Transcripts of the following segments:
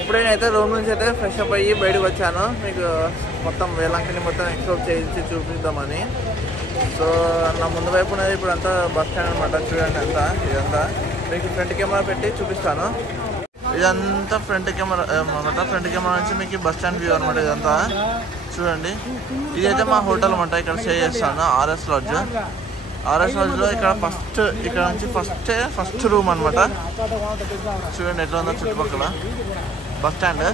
ఇప్పుడే నేనైతే రూమ్ నుంచి అయితే ఫ్రెష్ అప్ అయ్యి బయటకు వచ్చాను. మీకు మొత్తం వేలంకని మొత్తం ఎక్స్ప్లోర్ చేయించి చూపిద్దామని. సో నా ముందు వైపు ఉన్నది ఇప్పుడు అంతా బస్ స్టాండ్ అనమాట. చూడండి అంతా ఇదంతా మీకు ఫ్రంట్ కెమెరా పెట్టి చూపిస్తాను. ఇదంతా ఫ్రంట్ కెమెరా అనమాట. ఫ్రంట్ కెమెరా నుంచి మీకు బస్ స్టాండ్ వ్యూ అనమాట. ఇదంతా చూడండి. ఇదైతే మా హోటల్ అనమాట. ఇక్కడ స్టే చేస్తాను ఆర్ఎస్ లాడ్జ్. ఆర్ఎస్ లాడ్జ్లో ఇక్కడ ఇక్కడ నుంచి ఫస్ట్ రూమ్ అనమాట. చూడండి ఎట్లా ఉందో చుట్టుపక్కల. Bus stand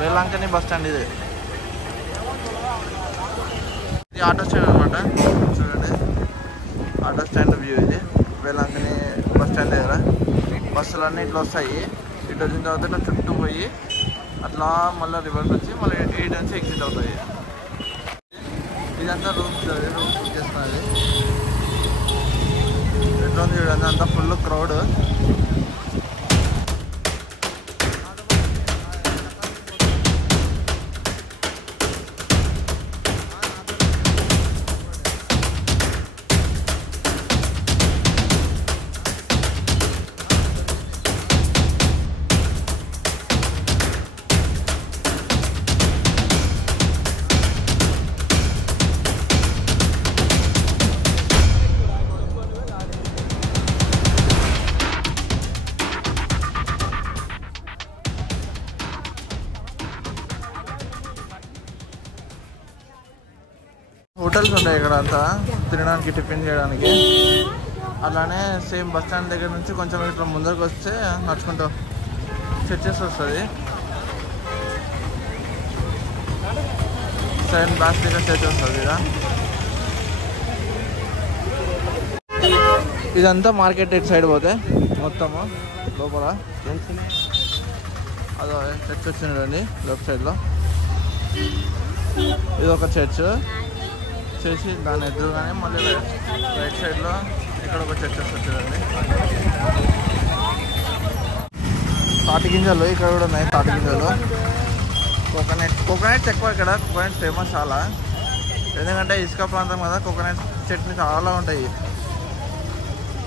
Velankanni bus stand ఇది ఆటో స్టాండ్ అనమాట. చూడండి ఆటో స్టాండ్ వ్యూ ఇది వేలంకని బస్ స్టాండ్ దగ్గర. బస్సులు అన్నీ ఇట్లా వస్తాయి. ఇటు వచ్చిన తర్వాత ఇట్లా చుట్టూ పోయి అట్లా మళ్ళీ రివర్స్ వచ్చి మళ్ళీ 8 నుంచి ఎగ్జిట్ అవుతాయి. ఇదంతా రూమ్స్ బుక్ చేస్తున్నది. ఎట్లా ఉంది చూడండి అంతా ఫుల్ క్రౌడ్. హోటల్స్ ఉంటాయి ఇక్కడ అంతా తినడానికి, టిఫిన్ చేయడానికి. అలానే సేమ్ బస్ స్టాండ్ దగ్గర నుంచి కొంచెం ఇట్లా ముందరకు వస్తే నడుచుకుంటూ చర్చెస్ వస్తుంది. సెయింట్ బాసిలికా చర్చ్ వస్తుంది ఇక్కడ. ఇదంతా మార్కెట్ ఇటు సైడ్ పోతే మొత్తము లోపల అదో చర్చ్ వచ్చిందండి లెఫ్ట్ సైడ్లో. ఇది ఒక చర్చ్ చేసి దాని ఎదురుగానే మళ్ళీ రైట్ సైడ్లో ఇక్కడ ఒక చర్చ్ వచ్చిందండి. తాటి గింజలు ఇక్కడ కూడా ఉన్నాయి. తాటి గింజలు, కోకోనట్స్ ఎక్కువ ఇక్కడ. కోకోనట్స్ ఫేమస్ చాలా, ఎందుకంటే ఇసుక ప్రాంతం కదా. కోకోనట్ చెట్లు చాలా ఉంటాయి.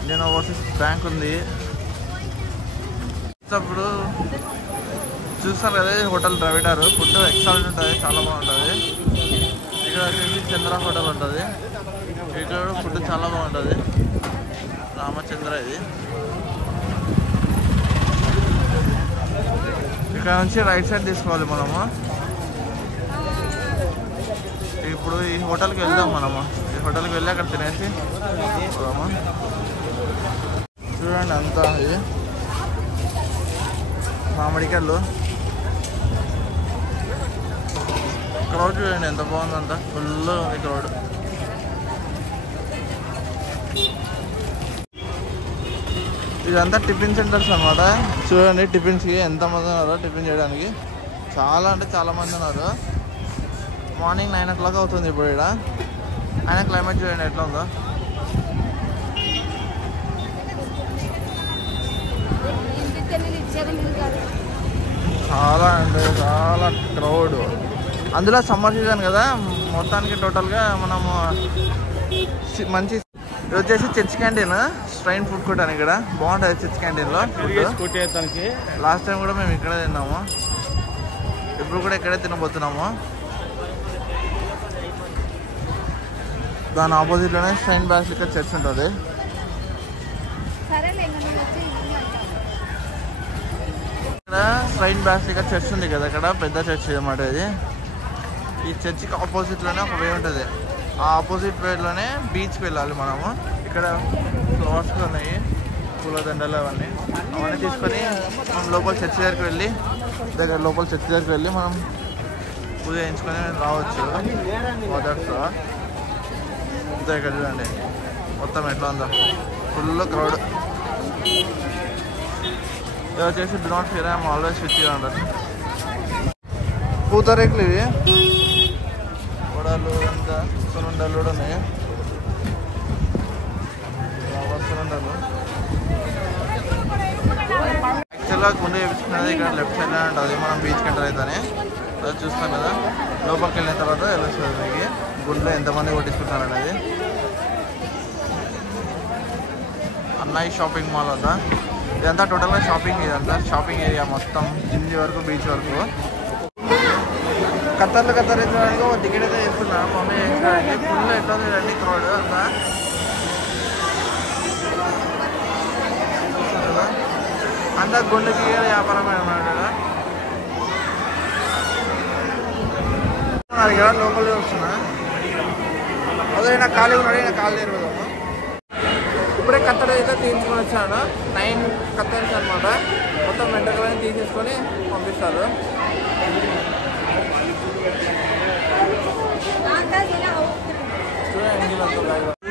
ఇండియన్ ఓవర్సీస్ బ్యాంక్ ఉంది. అప్పుడు చూస్తారు కదా హోటల్ ద్రవిడారు. ఫుడ్ ఎక్సలెంట్ ఉంటుంది, చాలా బాగుంటుంది. ఇక్కడ వచ్చేసి చంద్ర హోటల్ ఉంటుంది. ఇక్కడ ఫుడ్ చాలా బాగుంటుంది. రామచంద్ర ఇది. ఇక్కడ నుంచి రైట్ సైడ్ తీసుకోవాలి మనము. ఇప్పుడు ఈ హోటల్కి వెళ్దాం మనము. ఈ హోటల్కి వెళ్ళి అక్కడ తినేసి పోదాము. చూడండి అంతా ఇది మామిడికాయలు. క్రౌడ్ చూడండి ఎంత బాగుందంట. ఫుల్ ఉంది క్రౌడ్. ఇదంతా టిఫిన్ సెంటర్స్ అనమాట. చూడండి టిఫిన్స్కి ఎంతమంది ఉన్నారో టిఫిన్ చేయడానికి. చాలా అంటే చాలా మంది ఉన్నారు. మార్నింగ్ 9 o'clock అవుతుంది ఇప్పుడు. ఇక్కడ అయినా క్లైమేట్ చూడండి ఎట్లా ఉందో. చాలా అంటే చాలా క్రౌడ్. అందులో సమ్మర్ సీజన్ కదా. మొత్తానికి టోటల్గా మనము మంచి. ఇది వచ్చేసి church canteen, strain food court అని. ఇక్కడ బాగుంటుంది చర్చ్ క్యాంటీన్లో ఫుడ్. లాస్ట్ టైం కూడా మేము ఇక్కడే తిన్నాము. ఇప్పుడు కూడా ఇక్కడే తినబోతున్నాము. దాని ఆపోజిట్లోనే సెయింట్ బాసిలికా చర్చ్ ఉంటుంది. ఇక్కడ సెయింట్ బాసిలికా చర్చ్ ఉంది కదా, ఇక్కడ పెద్ద చర్చ్ అన్నమాట ఇది. ఈ చర్చికి ఆపోజిట్లోనే ఒక వే ఉంటుంది. ఆ ఆపోజిట్ వేలోనే బీచ్కి వెళ్ళాలి మనము. ఇక్కడ ఫ్లవర్స్ ఉన్నాయి, పూలదండలు అవన్నీ తీసుకొని మనం లోపల చర్చి దగ్గరికి వెళ్ళి మనం పూజ చేయించుకొని రావచ్చు. మదర్స్ అంతా ఇక్కడ చూడండి మొత్తం ఎట్లా ఉందో. Full crowd. ఇది వచ్చేసి do not fear, I'm always with you అంటారు. పూతరేకులు ఇవి. వడలు ఇంకా సున్నుండలు కూడా ఉన్నాయి. సున్నుండలు యాక్చువల్గా గుండె వేపించుకున్నది ఇక్కడ లెఫ్ట్ సైడ్ ఉంటుంది. మనం బీచ్కి ఎంటర్ అవుతానే అది చూస్తాం కదా. లోపలికి వెళ్ళిన తర్వాత తెలుస్తుంది మీకు గుండెలో ఎంతమంది కొట్టించుకుంటారు అనేది. అన్నయ్య షాపింగ్ మాల్ వద్ద ఇదంతా టోటల్గా షాపింగ్, ఇదంతా షాపింగ్ ఏరియా మొత్తం కింది వరకు బీచ్ వరకు. కత్తర్లు కత్తరించడానికి ఒక టికెట్ అయితే చేస్తున్నా మమ్మీ చేయించడానికి. ఫుల్ ఎట్లా ఉంది రండి క్రౌడ్ అంతా. అంతా గుండెకి వ్యాపారం అనమాట. ఇక్కడ లోపల వస్తున్నా. అదే నాకు ఖాళీ ఉన్నాడు, నాకు ఖాళీ తెరవదాము. ఇప్పుడే కత్తెర అయితే తీయించుకొని వచ్చాను. 9 కత్తెర్స్ అనమాట. మొత్తం వెంటనే తీసేసుకొని పంపిస్తారు.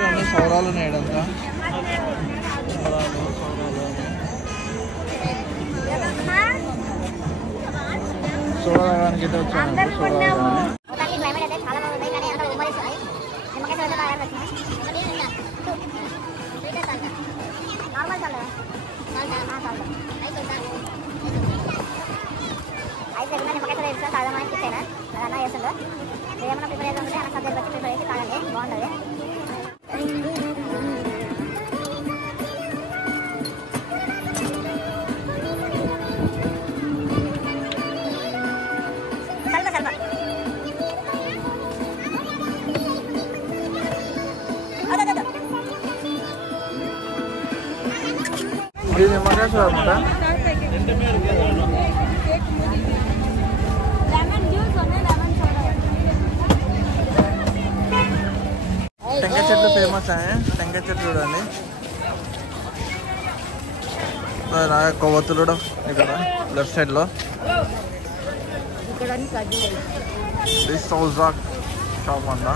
అన్ని సౌరాలు ఉన్నాయి అంతా. సోదానికి అయితే వచ్చాను. ఏమన్నా ప్రిపేర్ అయితే ఉంటే అన్న సబ్జెక్ట్ వచ్చి ప్రిపేర్ చేసి తాగండి, బాగుంటుంది. ఇది నిమ్మకాయ చూడమాట. టెంకాయ చెట్లు ఫేమస్ అయ్యే. టెంకాయ చెట్లు చూడండి. కొవ్వొత్తులు కూడా ఇక్కడ లెఫ్ట్ సైడ్ లో. సౌజాక్ షాప్ అంట.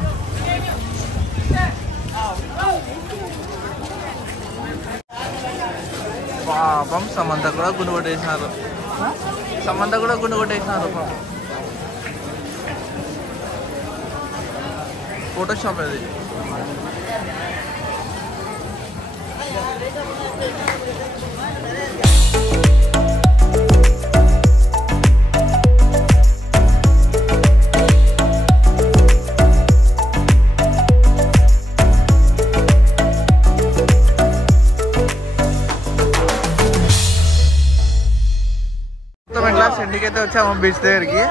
పాపం సమంత కూడా గుండు కొట్టేసినారు. సమంత కూడా గుండు కొట్టేసినారు పాపం. ఫోటోషాప్ అది. ఇంటికైతే వచ్చాము బీచ్ దగ్గరికి.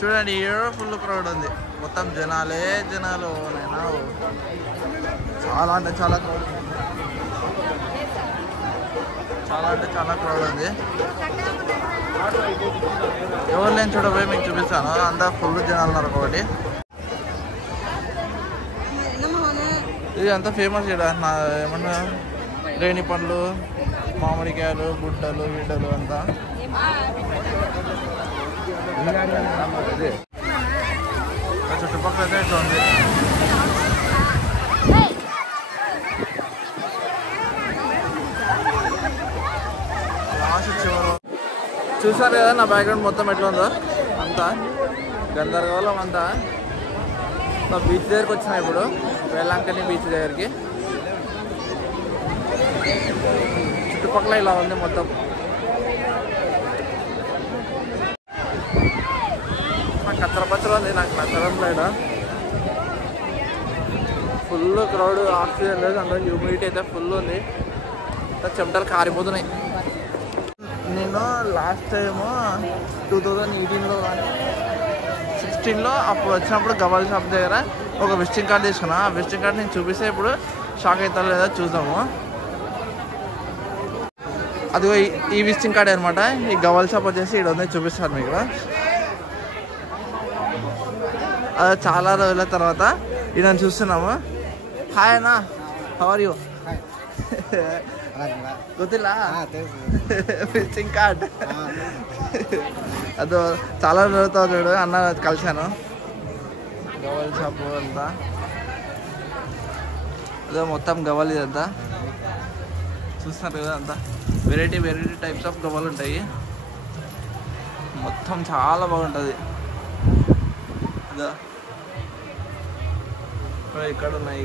చూడండి ఏడో ఫుల్ క్రౌడ్ ఉంది. మొత్తం జనాలే జనాలు. నేను చాలా అంటే చాలా క్రౌడ్, చాలా అంటే చాలా క్రౌడ్ ఉంది. ఎవరు లేని చూడబోయి మీకు చూపిస్తాను. అంతా ఫుల్ జనాలు ఉన్నారు. ఒకటి ఇది అంతా ఫేమస్ ఇక్కడ. ఏమన్నా రేణి పండ్లు, మామిడికాయలు, బుట్టలు, బిడ్డలు అంతా. చుట్టుపక్కల అయితే ఇట్లా ఉంది. చూసారు కదా నా బ్యాక్గ్రౌండ్ మొత్తం ఎట్లా ఉందో. అంతా గందరగోళం అంతా. బీచ్ దగ్గరికి వచ్చినా ఇప్పుడు, వేలాంకని బీచ్ దగ్గరికి. చుట్టుపక్కల ఇలా ఉంది మొత్తం. నాకు కత్తరపచ్చలు ఉంది, నాకు నచ్చడం లేడా. ఫుల్ క్రౌడ్, ఆక్సిజన్ లేదు, అందులో హ్యూమిడిటీ అయితే ఫుల్ ఉంది. చెమటలు కారిపోతున్నాయి. నేను లాస్ట్ టైము 2018లో 16లో అప్పుడు వచ్చినప్పుడు గవాల్ షాప్ దగ్గర ఒక విజిటింగ్ కార్డ్ తీసుకున్నా. ఆ విజిటింగ్ కార్డ్ నేను చూపిస్తే ఇప్పుడు షాక్ అవుతారో లేదా చూద్దాము. అది ఈ విజిటింగ్ కార్డ్ అనమాట. ఈ గవాల్ షాప్ వచ్చేసి ఇక్కడ ఉంది, చూపిస్తాను మీకు. అది చాలా రోజుల తర్వాత ఈయన చూస్తున్నాము. హాయ్ అన్న, హౌ ఆర్ యూ? ಗೊತ್ತಿಲ್ಲ విజిటింగ్ కార్డ్. ಅದು చాలా రోజులతో చూడు అన్న కలిసాను. గవల్ షాప్ అంతా అదే మొత్తం గవల్ ఇదంతా చూస్తున్నారు కదా. అంతా వెరైటీ టైప్స్ ఆఫ్ గవలు ఉంటాయి. మొత్తం చాలా బాగుంటుంది. ఇక్కడ ఉన్నాయి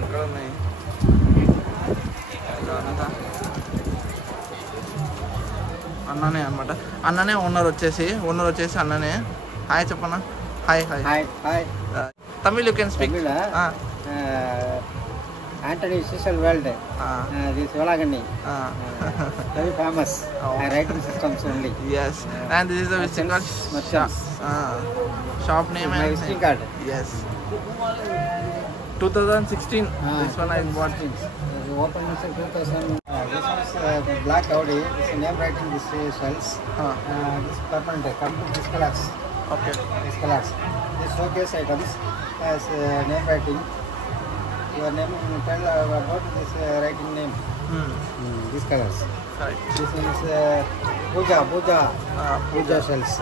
అంతా అన్ననే అనమాట. అన్ననే ఓనర్ వచ్చేసి అన్ననే. హాయ్ చెప్పన్నా. Hi hi hi. Tamil you can speak. Anthony Cecil World. This Velagani. Very famous. Writing systems only. Yes. And this is the visiting card. Shop name My and visiting card. Yes. 2016. This one I bought. You open this in 2000. This is black Audi. This is name writing. This is shells. This permanent. Complete this colors. Okay. This colors. This showcase items has name writing. Your name tell about this writing name. These colors. Right. This one is Puja shells.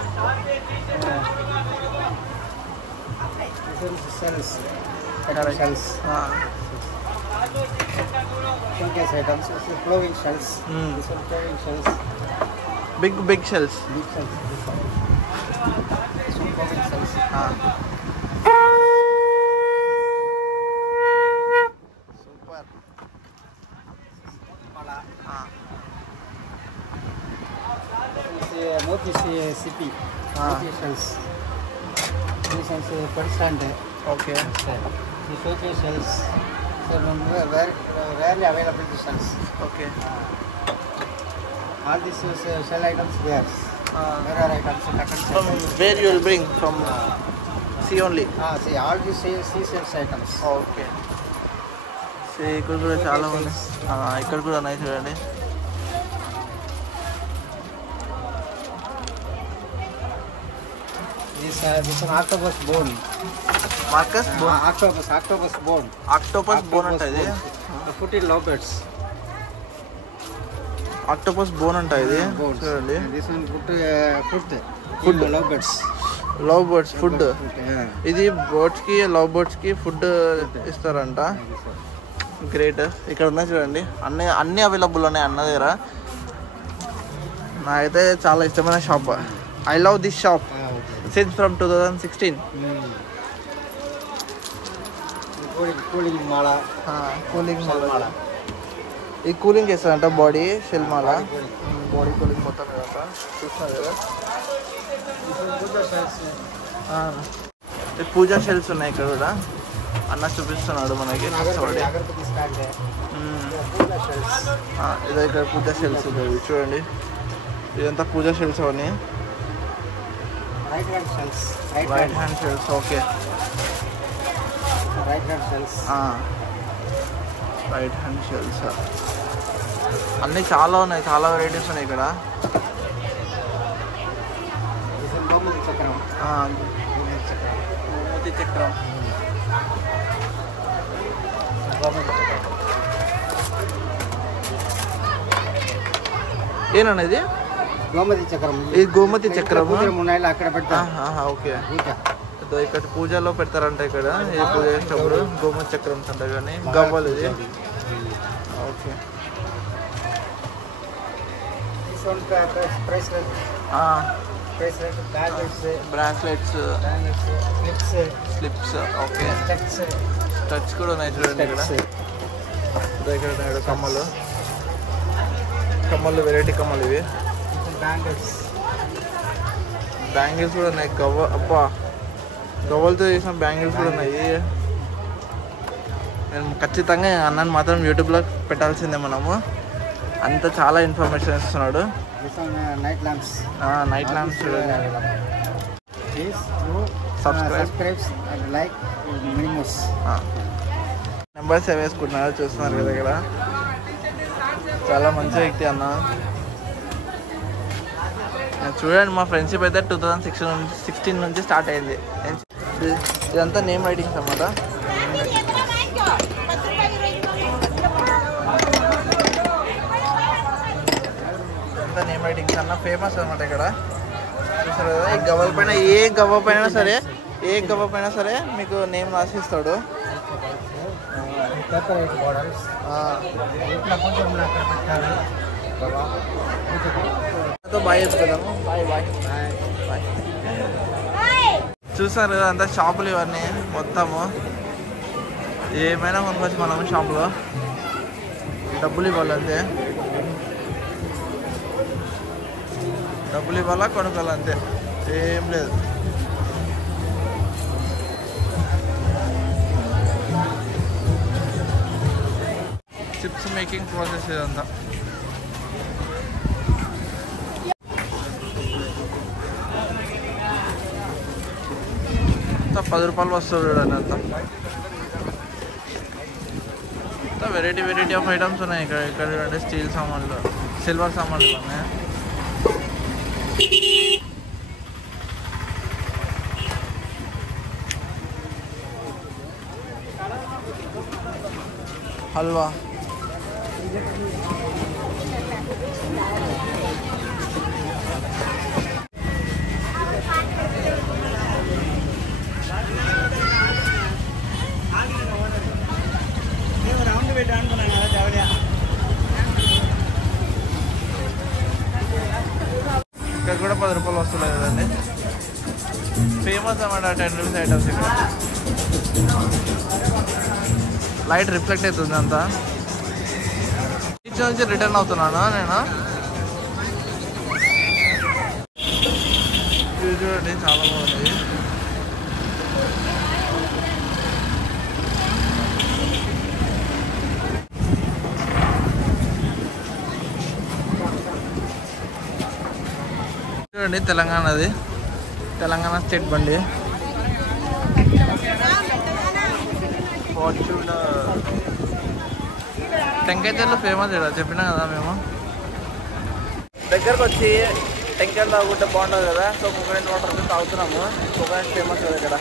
This one is shells. Correct. Shells. Showcase items. This is flowing shells. This one flowing shells. Big shells. Big shells. This one. This one flowing shells. Super. This is Moti CP. Moti shells. This one is percent. Okay. The showcase shells. So rarely available the shells. Okay. All these shell items there. Mirror items. From where you will bring? From sea only. See all these sea shells items. Okay ఇక్కడ కూడా చాలా ఉన్నాయి. ఇక్కడ కూడా ఉన్నాయి చూడండి. This one octopus bone. Marcus bone. Octopus bone. Octopus bone అంట ఇది. Foot in lovebirds. Octopus bone అంట ఇది. చూడండి. This one food lovebirds. Love birds food. ఇది బర్డ్స్ కి లవ్ బర్డ్స్ కి ఫుడ్ ఇస్తారంట. గ్రేట్. ఇక్కడ ఉన్నాయి చూడండి. అన్ని అవైలబుల్ ఉన్నాయి అన్న దగ్గర. నాకైతే చాలా ఇష్టమైన shop. I love this shop since from 2016. Cooling మాల. కూలింగ్ మాల. ఈ కూలింగ్ చేస్తారంట బాడీ షెల్ మాల. బాడీ కూలింగ్ మొత్తం ఇదంతా చూస్తున్నారు కదా. పూజా షెల్స్ ఉన్నాయి ఇక్కడ కూడా. అన్న చూపిస్తున్నాడు మనకి. ఇదో ఇక్కడ పూజా షెల్స్ చూడండి. ఇదంతా పూజా షెల్స్ అవన్నీ. Right hand shells. Okay. Right hand shells అన్నీ చాలా ఉన్నాయి. చాలా వెరైటీస్ ఉన్నాయి ఇక్కడ. గోమతి చక్రం. గోమతి చక్రం. ఏనన్నా ఇది? గోమతి చక్రం. ఇది గోమతి చక్రం. అక్కడ పెడతా. ఓకే. ఇక్కడ పూజలో పెడతారంట. ఇక్కడ ఏ పూజ చేసినప్పుడు గోమతి చక్రం అంట. కానీ గవ్వలు ఇది. Okay. Bracelets, slips. Okay. Touch కూడా ఉన్నాయి చూడండి ఇక్కడ. ఇక్కడ ఉన్నాయి కమ్మలు. వెరైటీ కమ్మలు ఇవి. బ్యాంగిల్స్ కూడా ఉన్నాయి. గవ్వలతో చేసిన బ్యాంగిల్స్ కూడా ఉన్నాయి. నేను ఖచ్చితంగా అన్నని మాత్రం యూట్యూబ్లో పెట్టాల్సిందే మనము. అంత చాలా ఇన్ఫర్మేషన్ ఇస్తున్నాడు. Night lamps. నైట్ ల్యాంప్స్ చూడండి. సబ్స్క్రైబ్స్ అండ్ లైక్ మినిమోస్. నెంబర్ సేవ్ వేసుకుంటున్నారు చూస్తున్నారు కదా. ఇక్కడ చాలా మంచి వ్యక్తి అన్న. చూడండి మా ఫ్రెండ్షిప్ అయితే 2016 నుంచి స్టార్ట్ అయింది. ఇదంతా నేమ్ రైటింగ్స్ అన్నమాట. ఇదంతా నేమ్ రైటింగ్స్ అన్న. ఫేమస్ అనమాట ఇక్కడ. చూసారు కదా. ఈ గవ్వల పైన ఏ గవ్వ పైన సరే మీకు నేమ్ రాసిస్తాడు. బాయ్ చెప్పుకుందాము. బాయ్. చూసారు కదా అంతా షాపులు ఇవన్నీ మొత్తము. ఏమైనా కొనుక్కోవచ్చు మనము షాపులో. డబ్బులు ఇవ్వాలి అంతే. డబ్బులు ఇవ్వాలా కొనుక్కోవాలి అంతే. ఏం లేదు. చిప్స్ మేకింగ్ ప్రాసెస్ ఇదంతా. అంతా 10 రూపాయలు వస్తుంది చూడండి. అంతా వెరైటీ ఆఫ్ ఐటమ్స్ ఉన్నాయి ఇక్కడ. ఇక్కడ చూడండి స్టీల్ సామాన్లు, సిల్వర్ సామాన్లు ఉన్నాయి. హల్వా, ఇక్కడ కూడా 10 రూపాయలు వస్తున్నాయి కదండి. ఫేమస్ అన్నమాట 10 రూపీస్ ఐటమ్స్ ఇక్కడ. లైట్ రిఫ్లెక్ట్ అవుతుంది అంతా. బీచ్ నుంచి రిటర్న్ అవుతున్నాను నేను. ఇది చూడండి చాలా బాగుంది. చూడండి తెలంగాణది, తెలంగాణ స్టేట్ బండి. టెంకాయ తెల్లు ఫేమస్ ఇక్కడ, చెప్పినా కదా మేము. దగ్గరకు వచ్చి టెంకాయలు తాగుంటే బాగుంటుంది కదా. సో కోకోనట్ వాటర్ తాగుతున్నాము. కోకోనట్ ఫేమస్ కదా ఇక్కడ.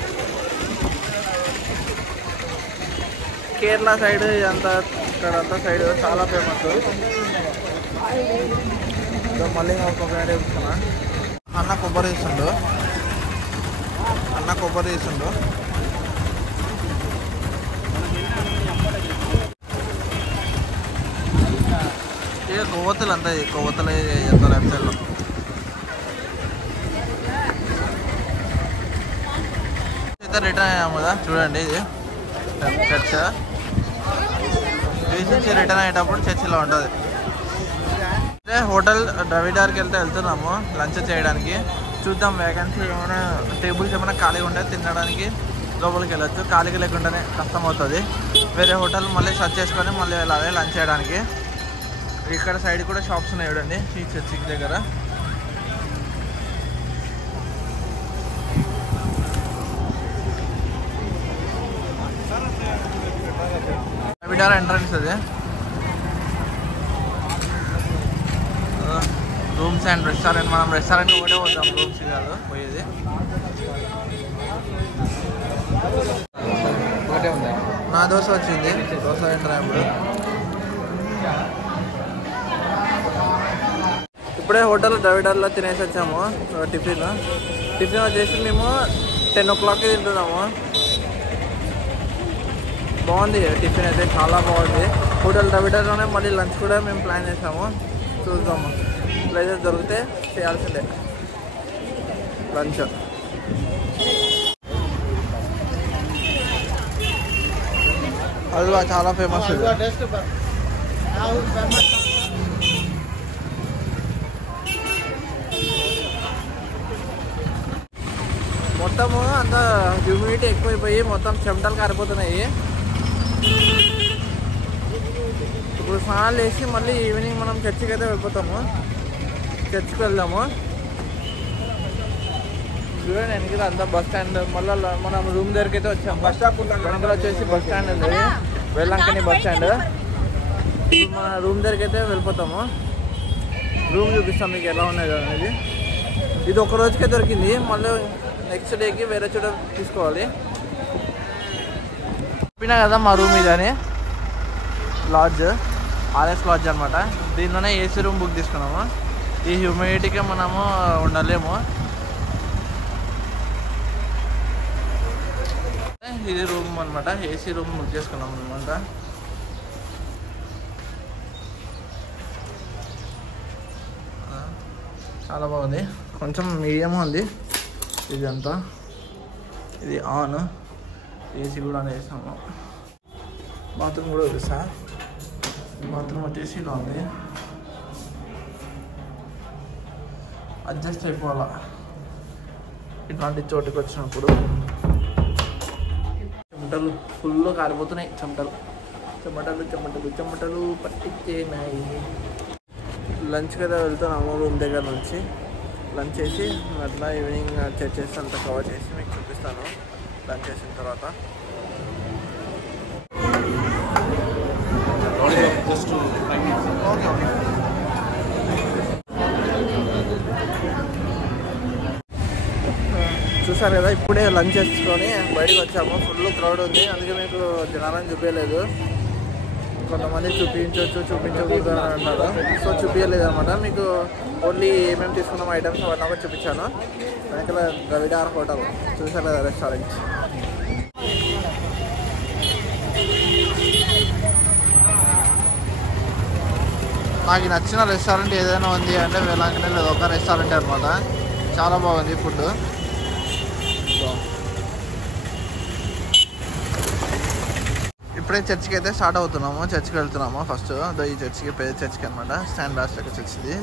కేరళ సైడ్ ఇదంతా, ఇక్కడంతా సైడ్ చాలా ఫేమస్. మళ్ళీ కోకోనట్ వేస్తున్నా. అన్న కొబ్బరి వేస్తుండు. ఇక కొవ్వొత్తులు అంతా, కొవ్వొత్తులు ఎంత లెఫ్ట్ సైడ్లో. అయితే రిటర్న్ అయ్యాము కదా చూడండి. ఇది చర్చ్. బీచ్ నుంచి రిటర్న్ అయ్యేటప్పుడు చర్చ్ ఇలా ఉంటుంది. అయితే హోటల్ ద్రవిడార్కి వెళ్తున్నాము లంచ్ చేయడానికి. చూద్దాం వేకెన్సీ ఏమైనా, టేబుల్స్ ఏమైనా ఖాళీగా ఉంటే తినడానికి లోపలికి వెళ్ళొచ్చు. ఖాళీగా లేకుండానే కష్టం అవుతుంది. వేరే హోటల్ మళ్ళీ సర్చ్ చేసుకొని మళ్ళీ వెళ్ళాలి లంచ్ చేయడానికి. ఇక్కడ సైడ్ కూడా షాప్స్ ఉన్నాయి చూడండి ఈ చర్చికి దగ్గర. ద్రవిడార్ ఎంట్రన్స్ అది. Rooms and restaurant. మనం రెస్టారెంట్ ఒకటే పోతాం, రూమ్స్ కాదు పోయేది. ఒకటే ఉందా? నా దోశ వచ్చింది. దోశ ఎంటర్ ఇప్పుడు. ఇప్పుడే హోటల్ ద్రవిడార్లో తినేసి వచ్చాము. టిఫిన్ వచ్చేసి మేము 10 o'clockకి తింటున్నాము. బాగుంది టిఫిన్ అయితే, చాలా బాగుంది. హోటల్ ద్రవిడార్లోనే మళ్ళీ లంచ్ కూడా మేము ప్లాన్ చేసాము. చూద్దాము, ప్లేసెస్ దొరికితే చేయాల్సిందే లంచ్. హల్వా చాలా ఫేమస్. మొత్తము అంత హ్యూమిడిటీ ఎక్కువైపోయి మొత్తం చెమటలు కారిపోతున్నాయి. ఇప్పుడు స్నానాలు వేసి మళ్ళీ ఈవినింగ్ మనం చర్చికి అయితే వెళ్ళిపోతాము. చర్చికి వెళ్దాము. చూడండి వెనకాల అంతా బస్ స్టాండ్. మళ్ళీ మనం రూమ్ దగ్గరికి అయితే వచ్చాము. బస్ స్టాప్ వెనకాల వచ్చేసి బస్ స్టాండ్ ఉంది, వెల్లంకని బస్ స్టాండ్. మన రూమ్ దగ్గరికి అయితే వెళ్ళిపోతాము. రూమ్ చూపిస్తాం మీకు ఎలా ఉన్నది అనేది. ఇది ఒక రోజుకే దొరికింది. మళ్ళీ నెక్స్ట్ డేకి వేరే చోట తీసుకోవాలి. చెప్పినా కదా మా రూమ్ ఇదని, లాడ్జ్, ఆర్ఎస్ లాడ్జ్ అనమాట. దీనిలోనే ఏసీ రూమ్ బుక్ తీసుకున్నాము. ఈ హ్యూమిడిటీకి మనము ఉండలేము. ఇది రూమ్ అనమాట, ఏసీ రూమ్ బుక్ చేసుకున్నాం అనమాట. చాలా బాగుంది. కొంచెం మీడియం ఉంది ఇదంతా. ఇది ఆన్. ఏసీ కూడా ఆన్ చేసాము. బాత్రూమ్ కూడా చూసా. బాత్రూమ్ వచ్చేసి ఇలా ఉంది. అడ్జస్ట్ అయిపోవాలా ఇట్లాంటి చోటుకి వచ్చినప్పుడు. చెమటలు ఫుల్ కారిపోతున్నాయి చెమటలు. సో చెమటలు పట్టించేనాయి. లంచ్కి అయితే వెళ్తున్నాము రూమ్ దగ్గర నుంచి. లంచ్ చేసి అట్లా ఈవినింగ్ చర్చెస్ అంతా కవర్ చేసి మీకు చూపిస్తాను లంచ్ చేసిన తర్వాత. చూసారు కదా, ఇప్పుడే లంచ్ చేసుకొని బయటకు వచ్చాము. ఫుల్ క్రౌడ్ ఉంది, అందుకే మీకు జనాలని చూపించలేదు. కొంతమంది చూపించకూడదు అని అంటారు, సో చూపించలేదు అనమాట. మీకు ఓన్లీ ఏమేమి తీసుకున్నాం ఐటమ్స్ అవన్నీ కూడా చూపించాను. వెనకాల ద్రవిడార్ హోటల్ చూసారు కదా, రెస్టారెంట్. నాకు నచ్చిన రెస్టారెంట్ ఏదైనా ఉంది అంటే వేలాంకనే లేదు, ఒక రెస్టారెంట్ అనమాట. చాలా బాగుంది ఫుడ్. ఇప్పుడే చర్చికి అయితే స్టార్ట్ అవుతున్నాము, చర్చికి వెళ్తున్నాము. ఫస్ట్ ఈ చర్చికి, పెద్ద చర్చికి అనమాట, స్టాండ్ లాస్ట్ యొక్క చర్చిది.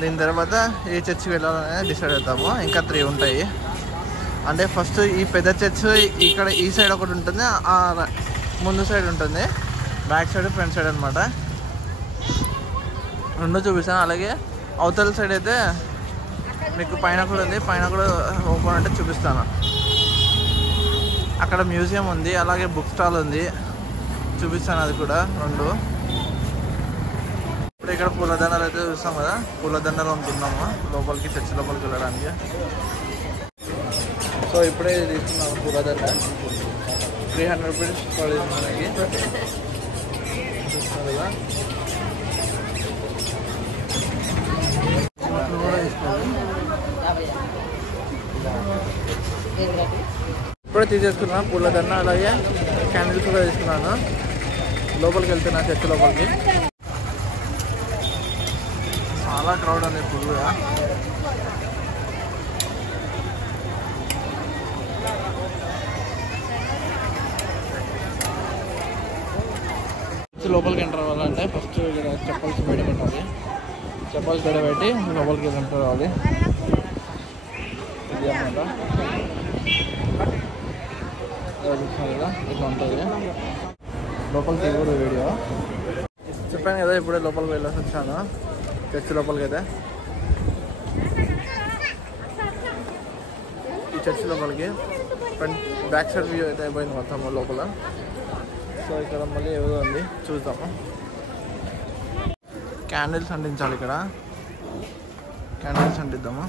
దీని తర్వాత ఏ చర్చికి వెళ్ళాలనే డిసైడ్ అవుతాము. ఇంకా 3 ఉంటాయి. అంటే ఫస్ట్ ఈ పెద్ద చర్చ్ ఇక్కడ ఈ సైడ్ ఒకటి ఉంటుంది, ఆ ముందు సైడ్ ఉంటుంది, బ్యాక్ సైడ్ ఫ్రంట్ సైడ్ అనమాట. 2 చూపిస్తాను. అలాగే అవతల సైడ్ అయితే మీకు పైన కూడా ఉంది, పైన కూడా ఓపెన్ అంటే చూపిస్తాను. అక్కడ మ్యూజియం ఉంది, అలాగే బుక్ స్టాల్ ఉంది, చూపిస్తాను అది కూడా 2. ఇప్పుడు ఇక్కడ పూలదండలు అయితే చూస్తాం కదా, పూలదండలు అమ్ముతున్నాము లోపలికి, చర్చి లోపలికి వెళ్ళడానికి. సో ఇప్పుడే తీసుకున్నాము పూలదండ, 300 రూపీస్ పడింది మనకి. చూస్తున్నారు కదా, ఇప్పుడే తీసేసుకున్నాను పూలదండ, అలాగే క్యాండిల్స్ కూడా తీసుకున్నాను. లోపలికి వెళ్తున్నా చర్చ్ లోపలికి. చాలా క్రౌడ్ ఉంది ఫుల్గా. లోపలికి ఎంటర్ అవ్వాలంటే ఫస్ట్ ఇక్కడ చెప్పల్స్ బయట పెట్టాలి. చెప్పల్స్ బయట పెట్టి లోపలికి ఎంటర్ అవ్వాలి. ఇది అన్నమాట కదా, ఇట్లా ఉంటుంది. లోపలికి తీయకూడదు వీడియో. చెప్పాను కదా, ఇప్పుడే లోపలికి వెళ్ళేసి వచ్చాను చర్చ్ లోపలికి. అయితే ఈ చర్చ్ లోపలికి ఫ్రంట్ బ్యాక్ సైడ్ వ్యూ అయితే అయిపోయింది మొత్తం లోపల. సో ఇక్కడ మళ్ళీ ఏదో ఉంది, చూద్దాము. క్యాండిల్స్ అంటించాలి ఇక్కడ, క్యాండిల్స్ అంటిద్దాము.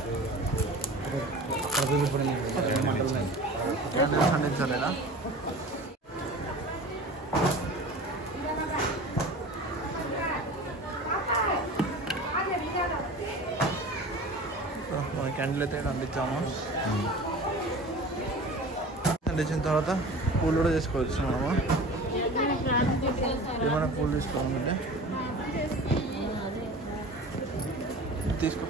క్యాండిల్స్ అంటించాలి ఇక్కడ. మన క్యాండిల్ అయితే ఇక్కడ అంటించాము. అంటించిన తర్వాత పూలు కూడా తీసుకోవచ్చు మనము. ఏమైనా పూలు తీసుకోవాలంటే తీసుకో.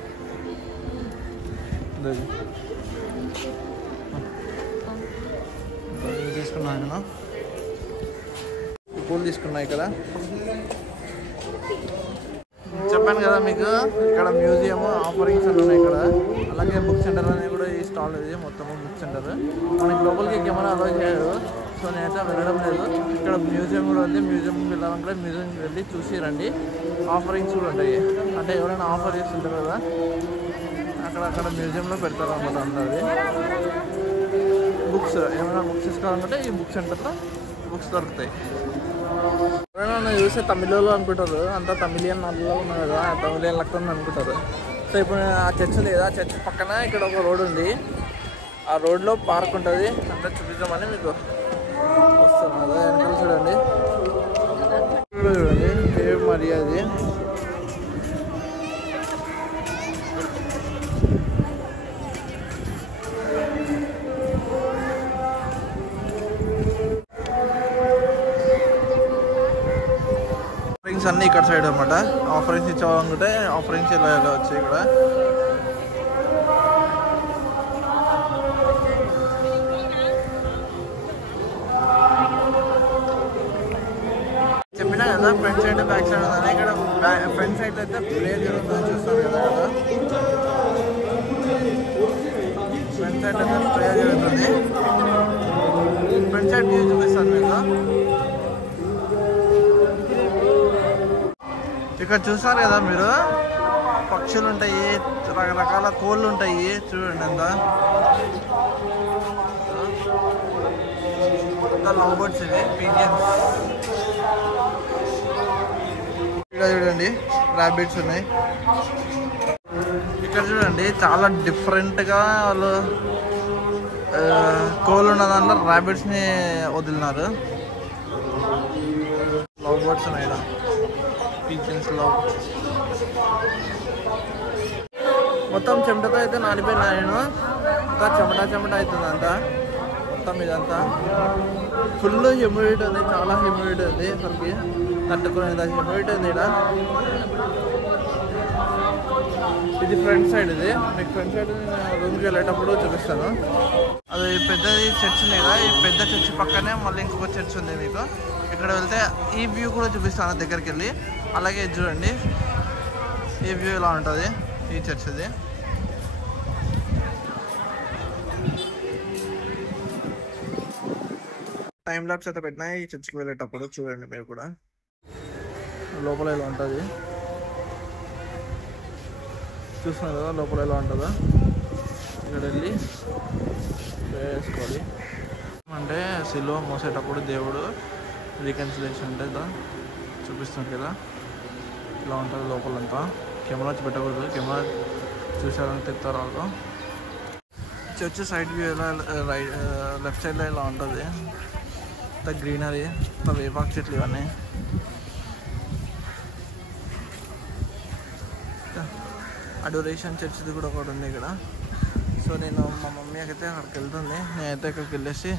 తీసుకున్నాను నేను, పూలు తీసుకున్నాయి ఇక్కడ. చెప్పాను కదా మీకు, ఇక్కడ మ్యూజియం ఆఫరింగ్స్ అని ఉన్నాయి ఇక్కడ. అలాగే బుక్ సెంటర్ అనేది కూడా ఈ స్టాల్ ఇది మొత్తం బుక్ సెంటర్. మనకి లోపలికి కెమెరా అలో చేయరు, సో నేనైతే వెళ్ళడం లేదు. ఇక్కడ మ్యూజియం కూడా ఉంది, మ్యూజియంకి వెళ్ళాలంటే మ్యూజియంకి వెళ్ళి చూసి రండి. ఆఫరింగ్స్ కూడా ఉంటాయి, అంటే ఎవరైనా ఆఫర్ చేస్తుంటారు కదా, అక్కడ మ్యూజియంలో పెడతారు అన్నమాట అందరిది. బుక్స్ ఏమైనా బుక్స్ తీసుకోవాలంటే ఈ బుక్ సెంటర్లో బుక్స్ దొరుకుతాయి. ఎవరైనా చూస్తే తమిళలో అనుకుంటారు, అంతా తమిళియన్ నల్లలో ఉన్నారు కదా, తమిళియన్ లెక్క ఉంది అనుకుంటారు. సో ఇప్పుడు ఆ చర్చ్ లేదా, ఆ చర్చ్ పక్కన ఇక్కడ ఒక రోడ్ ఉంది, ఆ రోడ్లో పార్క్ ఉంటుంది. అంతా చూపిద్దామని మీకు వస్తాను. అదే వెనకాల చూడండి, చూడండి ఏ మర్యాది. ఆఫరింగ్స్ అన్నీ ఇక్కడ సైడ్ అనమాట. ఆఫరింగ్స్ ఇచ్చేవాలనుకుంటే ఆఫరింగ్స్ ఇలా వెళ్ళవచ్చు. ఇక్కడ చెప్పినా కదా, ఫ్రంట్ సైడ్ బ్యాక్ సైడ్ ఉందని. ఇక్కడ ఫ్రంట్ సైడ్ అయితే ప్లేయర్ జరుగుతుంది, చూస్తాను కదా. ఫ్రంట్ సైడ్ అయితే ప్లేయర్ జరుగుతుంది. ఫ్రంట్ సైడ్ వ్యూ చూపిస్తాను మీకు. ఇక్కడ చూసారు కదా మీరు, పక్షులు ఉంటాయి, రకరకాల కోళ్ళు ఉంటాయి. చూడండి అంతా లవ్ బర్డ్స్ ఇవి, పీజియన్స్. ఇక్కడ చూడండి ర్యాబిట్స్ ఉన్నాయి. ఇక్కడ చూడండి చాలా డిఫరెంట్గా వాళ్ళు కోళ్ళు ఉన్న దాంట్లో ర్యాబిట్స్ని వదిలినారు. లవ్ బర్డ్స్ ఉన్నాయి ఇక్కడ, పీజియన్స్ లవ్. మొత్తం చెమటతో అయితే నానిపోయినా నేను, ఇంకా చెమట అవుతుంది అంతా మొత్తం. ఇదంతా ఫుల్ హ్యూమిడిటీ ఉంది, చాలా హ్యూమిడిటీ ఉంది, అసలుకి తట్టుకునేది హ్యూమిడిటీ ఉంది ఇక్కడ. ఇది ఫ్రంట్ సైడ్, ఇది మీకు ఫ్రంట్ సైడ్ రూమ్కి వెళ్ళేటప్పుడు చూపిస్తాను. అది పెద్దది చర్చ్ ఉంది కదా, ఈ పెద్ద చర్చ్ పక్కనే మళ్ళీ ఇంకొక చర్చ్ ఉంది మీకు. ఇక్కడ వెళ్తే ఈ వ్యూ కూడా చూపిస్తాను దగ్గరికి వెళ్ళి. అలాగే చూడండి ఈ వ్యూ ఇలా ఉంటుంది, ఈ చర్చ్ ఇది. టైం ల్యాప్స్ అయితే పెట్టినా ఈ చర్చ్కి వెళ్ళేటప్పుడు చూడండి మీరు కూడా. లోపల ఇలా ఉంటుంది, చూస్తున్నారు కదా లోపల ఎలా ఉంటుందో. ఇక్కడ వెళ్ళి వేసుకోవాలి. అంటే సిలువ మోసేటప్పుడు దేవుడు రీకన్సిలేషన్ అంటే చూపిస్తుంది కదా, ఇలా ఉంటుంది లోపలంతా. కెమెరా వచ్చి పెట్టకూడదు, కెమెరా చూసారని తిప్పుతారు వాళ్ళు. చర్చ్ సైడ్ వ్యూ ఎలా లెఫ్ట్ సైడ్లో ఇలా ఉంటుంది, అంత గ్రీనరీ, అంత వేపాకు చెట్లు ఇవన్నీ. అడోరేషన్ చర్చ్ది కూడా ఒకటి ఉంది ఇక్కడ. సో నేను మా మమ్మీ అయితే అక్కడికి వెళ్తుంది, నేనైతే ఇక్కడికి వెళ్ళేసి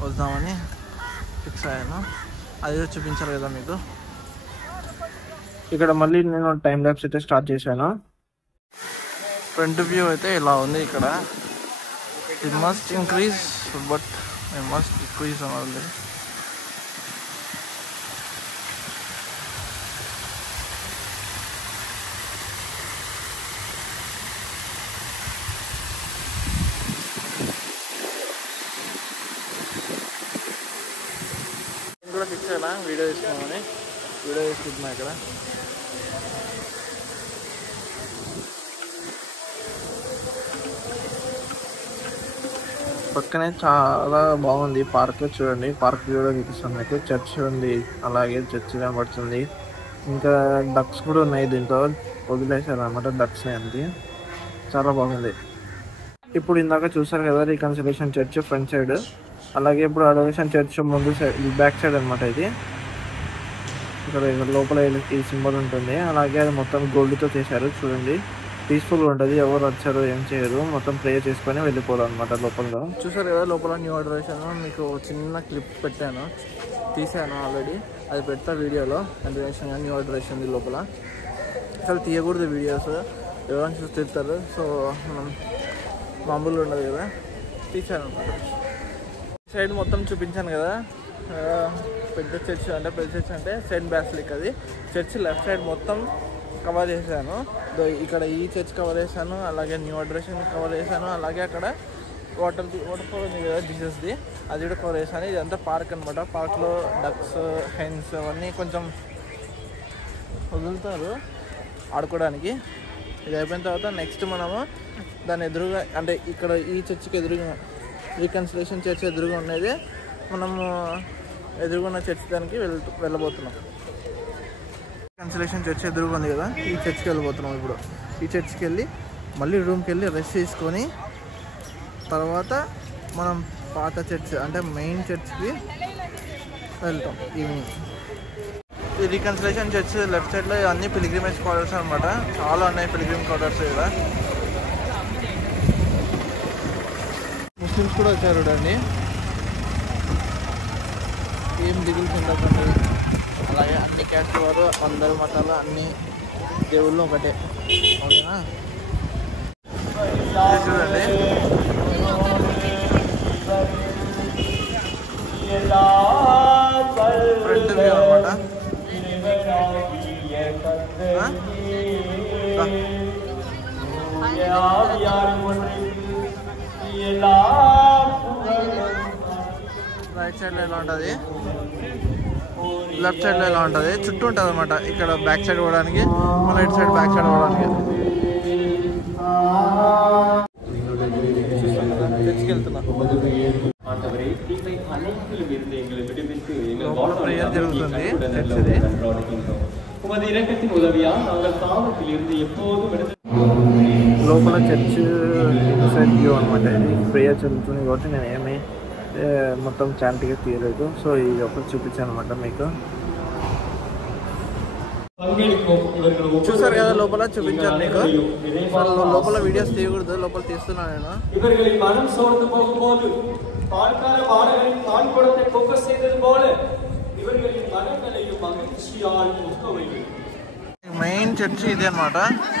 వద్దామని ఫిక్స్ అయ్యాను. అది చూపించాలి కదా మీకు. ఇక్కడ మళ్ళీ నేను టైం ల్యాప్స్ అయితే స్టార్ట్ చేశాను. ఫ్రంట్ వ్యూ అయితే ఇలా ఉంది ఇక్కడ. It must increase but I must decrease అనాలి. కూడా ఫిక్స్ అయినా వీడియో తీసుకున్నామని వీడియో తీసుకుంటున్నా ఇక్కడ. పక్కనే చాలా బాగుంది పార్క్. చూడండి పార్క్ కూడా చూపిస్తాను మీకు. చర్చ్ ఉంది, అలాగే చర్చ్ కనబడుతుంది. ఇంకా డక్స్ కూడా ఉన్నాయి దీంట్లో, వదిలేసారు అన్నమాట డక్స్ అంతే. చాలా బాగుంది. ఇప్పుడు ఇందాక చూసారు కదా రీకన్సిలేషన్ చర్చ్ ఫ్రంట్ సైడ్, అలాగే ఇప్పుడు అడోరేషన్ చర్చ్ ముందు సైడ్ బ్యాక్ సైడ్ అనమాట. ఇది ఇక్కడ లోపల ఈ సింబల్ ఉంటుంది, అలాగే అది మొత్తం గోల్డ్తో చేశారు. చూడండి పీస్ఫుల్గా ఉంటుంది, ఎవరు వచ్చారు ఏం చేయరు, మొత్తం ప్రేయర్ చేసుకొని వెళ్ళిపోరు అనమాట లోపల. చూసారు కదా లోపల న్యూ అడోరేషన్. మీకు చిన్న క్లిప్ పెట్టాను, తీసాను ఆల్రెడీ, అది పెడతా వీడియోలో. అడోరేషన్ న్యూ అడోరేషన్ లోపల అసలు తీయకూడదు వీడియోస్, ఎవరైనా చూసి తిడతారు. సో మనం మామూలుగా ఉండదు కదా, తీసాను అనమాట. సైడ్ మొత్తం చూపించాను కదా, పెద్ద చర్చ్ అంటే సెయింట్ బాసిలిక్. అది చర్చ్ లెఫ్ట్ సైడ్ మొత్తం కవర్ చేశాను. ఇక్కడ ఈ చర్చ్ కవర్ చేశాను, అలాగే న్యూ అడోరేషన్ కవర్ చేశాను, అలాగే అక్కడ వాటర్ ఫాల్ ఉంది కదా జీసస్ది, అది కూడా కవర్ చేశాను. ఇదంతా పార్క్ అనమాట. పార్క్లో డక్స్, హెన్స్ అవన్నీ కొంచెం వదులుతారు ఆడుకోవడానికి. ఇది అయిపోయిన తర్వాత నెక్స్ట్ మనము దాని ఎదురుగా, అంటే ఇక్కడ ఈ చర్చ్కి ఎదురుగా రీకన్సిలేషన్ చర్చ్ ఎదురుగా ఉండేది, మనము ఎదురుగున్న చర్చ్ దానికి వెళ్ళబోతున్నాం. రీకన్సిలేషన్ చర్చ్ ఎదురుగా ఉంది కదా, ఈ చర్చ్కి వెళ్ళిపోతున్నాం. ఇప్పుడు ఈ చర్చ్కి వెళ్ళి మళ్ళీ రూమ్కి వెళ్ళి రెస్ట్ చేసుకొని తర్వాత మనం పాత చర్చ్ అంటే మెయిన్ చర్చ్కి వెళ్తాం ఈవినింగ్. ఈ రీకన్సిలేషన్ చర్చ్ లెఫ్ట్ సైడ్లో అన్ని పిలిగ్రిమేజ్ క్వార్టర్స్ అనమాట. చాలా ఉన్నాయి పిలిగ్రిమ్ క్వార్టర్స్ ఇక్కడ. ముస్లిమ్స్ కూడా వచ్చారు చూడండి, ఏం దిగులు చెందకండి. అలాగే అన్ని క్యాస్ట్ వారు, అందరు మతాలు, అన్ని దేవుళ్ళు ఒకటే, ఓకేనా? చూడండి ఫ్రంట్ వ్యూ అనమాట. రైట్ సైడ్లో ఎలా ఉంటుంది, లెఫ్ట్ సైడ్లో ఇలా ఉంటుంది, చుట్టూ ఉంటుంది అనమాట. ఇక్కడ బ్యాక్ సైడ్ పోవడానికి, మన ఇటు సైడ్ బ్యాక్ సైడ్ పోవడానికి. తెచ్చుకెళ్తున్నా. లోపల ప్రేయర్ జరుగుతుంది చర్చిది. లోపల చర్చ్ సైడ్ వ్యూ అనమాట. ఇది ప్రేయర్ జరుగుతుంది కాబట్టి నేను ఏమి మొత్తం క్లారిటీగా తీయలేదు. సో ఇది ఒకటి చూపించాను అనమాట మీకు. చూసారు కదా లోపల చూపించాను మీకు. లోపల వీడియోస్ తీయకూడదు, లోపల తీస్తున్నాను నేను. మెయిన్ చర్చ్ ఇది అనమాట,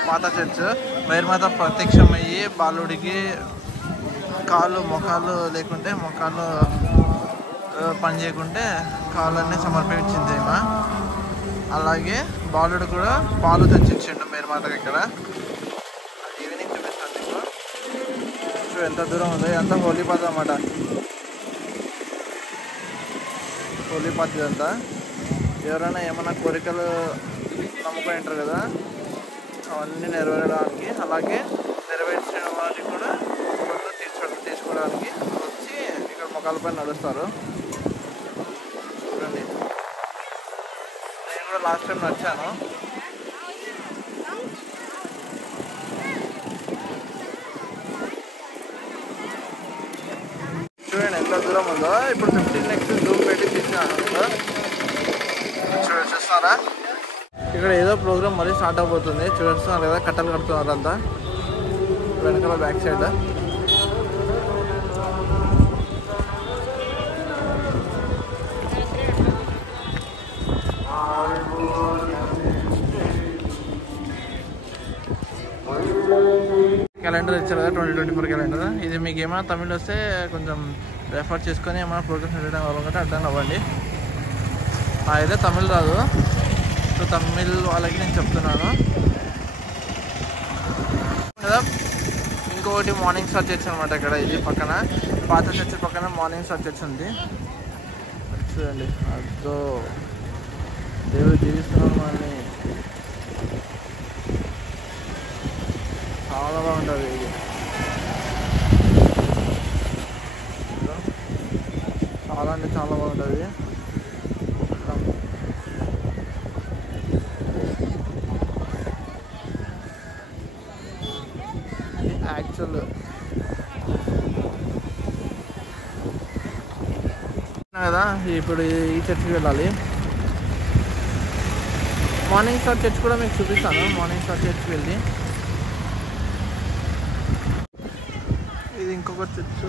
పాత చర్చ్. మేరీమాత ప్రత్యక్షం అయ్యి బాలుడికి కాళ్ళు మొఖాలు లేకుంటే, మొఖాలు పని చేయకుంటే కాళ్ళన్నీ సమర్పించింది ఏమో. అలాగే బాలుడు కూడా పాలు తెచ్చిచ్చిండు మేరీమాతకి. ఇక్కడ ఈవినింగ్ చూపిస్తాను మీకు. సో ఎంత దూరం ఉంది, ఎంత హోలీ పాత్ అన్నమాట. హోలీ పాత్ ఇదంతా. ఎవరైనా ఏమైనా కోరికలు నమ్ముకొని ఉంటారు కదా, అవన్నీ నెరవేరడానికి, అలాగే నెరవేర్చిన వాటికి కూడా తీసుకోవడానికి వచ్చి ఇక్కడ మొక్కలపై నడుస్తారు. చూడండి, నేను కూడా లాస్ట్ టైం నడిచాను. చూడండి ఎంత దూరం ఉందో. ఇప్పుడు 15x జూమ్ పెట్టి తీసినాను. చూస్తారా, ఇక్కడ ఏదో ప్రోగ్రామ్ మళ్ళీ స్టార్ట్ అయిపోతుంది. చూస్తున్నారు కదా, కట్టలు కడుతున్నారు అంతా వెనకాల బ్యాక్ సైడ్. క్యాలెండర్ ఇచ్చారు కదా, 2024 క్యాలెండర్. ఇది మీకు ఏమైనా తమిళ్ వస్తే కొంచెం రెఫర్ చేసుకొని ఏమైనా ప్రోగ్రామ్స్ అటెండ్ అవ్వాలంటే అటెండ్ అవ్వండి. అయితే తమిళ్ రాదు, సో తమిళ్ వాళ్ళకి నేను చెప్తున్నాను కదా. ఇంకొకటి మార్నింగ్ స్టార్ చర్చ్ అనమాట. ఇక్కడ ఇది పక్కన పాత చర్చ్ పక్కన మార్నింగ్ స్టార్ చర్చ్ ఉంది. చూడండి, అదో దేవుడు జీవిస్తున్నాం అని చాలా బాగుంటుంది. ఇది చాలా అంటే చాలా బాగుంటుంది. యాక్చువల్ కదా, ఇప్పుడు ఈ చర్చ్కి వెళ్ళాలి. మార్నింగ్ స్టార్ చర్చ్ కూడా మీకు చూపిస్తాను. మార్నింగ్ స్టార్ చర్చ్కి వెళ్ళి, ఇది ఇంకొక చర్చ్.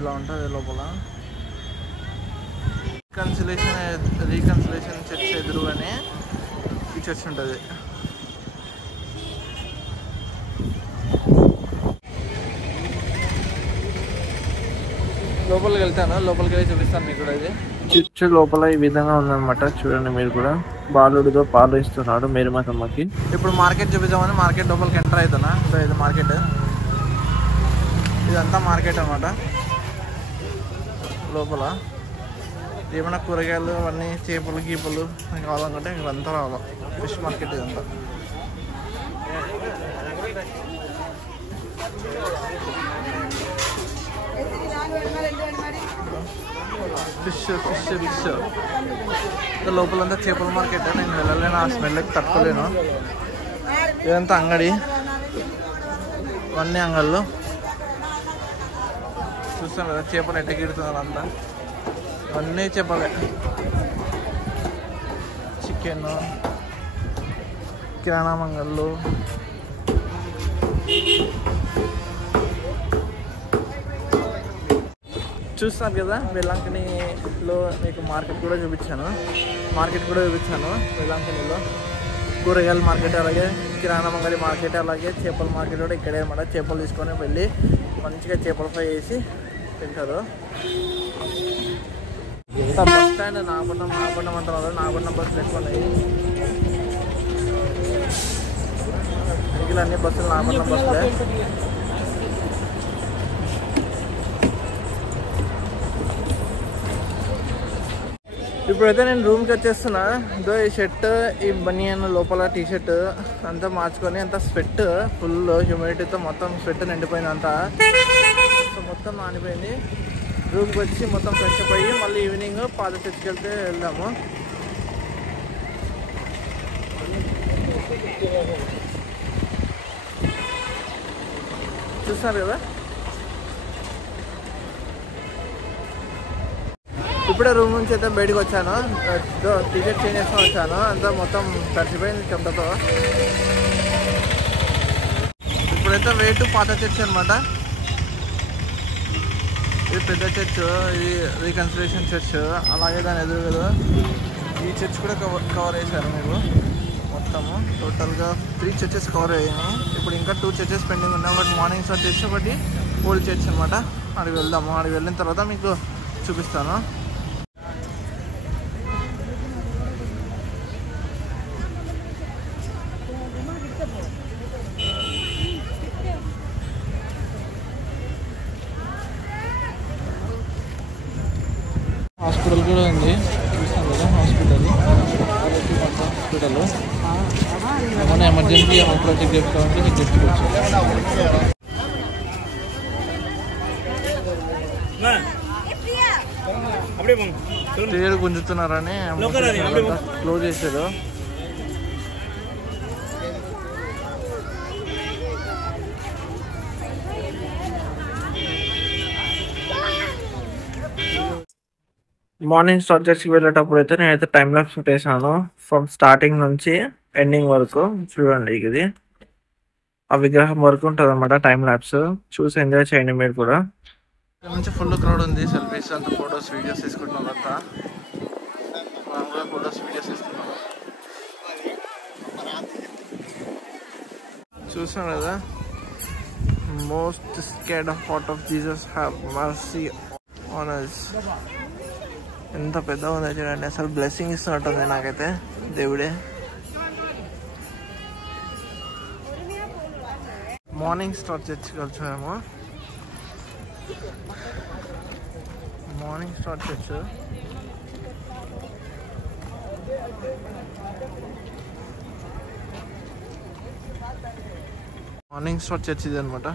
ఇలా ఉంటుంది లోపల. రీకన్సిలేషన్ చర్చ్ ఎదురుగానే ఈ చర్చ్ ఉంటుంది. లోపలికి వెళ్తాను, లోపలికి వెళ్ళి చూపిస్తాను మీకు కూడా. ఇది చర్చ్ లోపల ఈ విధంగా ఉందన్నమాట. చూడండి మీరు కూడా. బాలుడితో పాలు ఇస్తున్నాడు మేరీమాతమ్మకి. ఇప్పుడు మార్కెట్ చూపిద్దామని మార్కెట్ లోపలికి ఎంటర్ అవుతున్నా. సో ఇది మార్కెట్, ఇదంతా మార్కెట్ అన్నమాట. లోపల ఏమైనా కూరగాయలు అవన్నీ, చేపలు గీపలు కావాలనుకుంటే ఇవంతా రావాలి. ఫిష్ మార్కెట్ ఇదంతా. ఫిష్ ఫిష్ ఫిష్ లోపలంతా చేపల మార్కెట్. నేను వెళ్ళలేను, ఆ స్మెల్కి తట్టుకోలేను. ఇదంతా అంగడి, ఇవన్నీ అంగళ్ళు. చూస్తాను కదా చేపలు ఎట్ట గిడుతున్నారు అంతా. ఇవన్నీ చేపలే. చికెన్, కిరాణా మంగళ్ళు, చూస్తున్నారు కదా. వెల్లంకనిలో మీకు మార్కెట్ కూడా చూపించాను. వెల్లంకనిలో కూరగాయల మార్కెట్, అలాగే కిరాణా మంగళి మార్కెట్, అలాగే చేపల మార్కెట్ కూడా ఇక్కడే అన్నమాట. చేపలు తీసుకొని వెళ్ళి మంచిగా చేపల ఫ్రై చేసి తింటారు. బస్ స్టాండ్ నాగపట్నం అంటున్నారు. నాగపట్నం బస్సులు ఎక్కువ ఉన్నాయి. మిగిలిన అన్ని బస్సులు నాగపట్నం బస్సులే. ఇప్పుడైతే నేను రూమ్కి వచ్చేస్తున్నా. ఇదో ఈ షర్ట్, ఈ బనియన్, లోపల టీ షర్ట్ అంతా మార్చుకొని అంతా స్వెట్, ఫుల్ హ్యూమిడిటీతో మొత్తం స్వెట్ నిండిపోయింది అంతా. సో మొత్తం నానిపోయింది. రూమ్కి వచ్చి మొత్తం ఫ్రెష్ అప్ అయ్యి మళ్ళీ ఈవినింగ్ పాత చర్చికి వెళ్దాము. చూస్తున్నారు కదా, ఇప్పుడే రూమ్ నుంచి అయితే బయటకు వచ్చాను. టీషర్ట్ చేంజ్ చేసుకొని వచ్చాను. అంతా మొత్తం తడిసిపోయింది చెమటతో. ఇప్పుడైతే వెయిట్ పాత చర్చ్ అనమాట. ఇది పెద్ద చర్చ్, ఇది రీకన్సిలేషన్ చర్చ్. అలాగే దాని ఎదురు కదా ఈ చర్చ్ కూడా కవర్ చేశారు మీరు. మొత్తము టోటల్గా 3 చర్చెస్ కవర్ అయ్యాను. ఇప్పుడు ఇంకా 2 చర్చెస్ పెండింగ్ ఉన్నాయి. ఒకటి మార్నింగ్ స్టార్ చర్చ్, ఒకటి ఓల్డ్ చర్చ్ అనమాట. అక్కడికి వెళ్దాము. అక్కడికి వెళ్ళిన తర్వాత మీకు చూపిస్తాను. హాస్పిటల్ కూడా ఉంది, చూస్తాను కదా. హాస్పిటల్ ఏమైనా ఎమర్జెన్సీ ఏమైనా చెక్ చేసుకోవాలంటే చెక్ చేసుకోవచ్చు. పేరు గుంజుతున్నారని క్లోజ్ చేశారు. మార్నింగ్ స్టార్ చర్చ్కి వెళ్ళేటప్పుడు అయితే నేనైతే టైం ల్యాప్స్ పెట్టేసాను. ఫ్రమ్ స్టార్టింగ్ నుంచి ఎండింగ్ వరకు చూడండి. ఇది ఆ విగ్రహం వరకు ఉంటుంది అనమాట టైం ల్యాప్స్. చూసి ఎంజాయ్ చేయండి మీరు కూడా. ఇక్కడ నుంచి ఫుల్ క్రౌడ్ ఉంది. సెల్ఫీస్ అంతా, ఫొటోస్, వీడియోస్ తీసుకుంటున్నాం. అంతా ఫొటోస్, వీడియోస్ తీసుకున్నాం. చూసాం కదా, most scared of heart of Jesus have mercy on us. ఎంత పెద్దగా ఉందో చూడండి. అసలు బ్లెస్సింగ్ ఇస్తున్నట్టుంది నాకైతే దేవుడే. మార్నింగ్ స్టార్ చర్చ్కి వచ్చాము. మార్నింగ్ స్టార్ చర్చ్ ఇది అనమాట.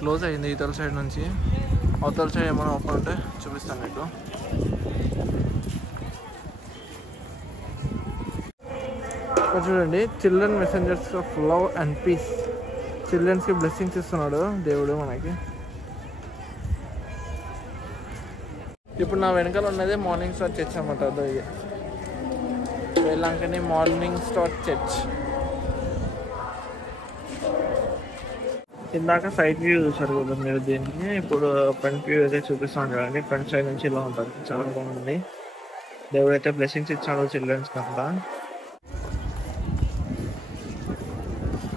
క్లోజ్ అయింది ఇతల సైడ్ నుంచి. అవతల సైడ్ ఏమైనా ఓపెన్ ఉంటే చూపిస్తాను మీకు. ఇక్కడ చూడండి, children messengers of love and peace. చిల్డ్రన్స్కి బ్లెస్సింగ్స్ ఇస్తున్నాడు దేవుడు మనకి. ఇప్పుడు నా వెనకాల ఉన్నది మార్నింగ్ స్టార్ చర్చ్ అనమాట. అదో ఇది వేలాంకని మార్నింగ్ స్టార్ చర్చ్. ఇందాక సైడ్ వ్యూ చూసారు కదా మీరు దీనికి. ఇప్పుడు ఫ్రంట్ వ్యూ అయితే చూపిస్తాను చూడండి. ఫ్రంట్ సైడ్ నుంచి ఇలా ఉంటుంది, చాలా బాగుంది. దేవుడు అయితే బ్లెస్సింగ్స్ ఇచ్చాడు చిల్డ్రన్స్ కంతా.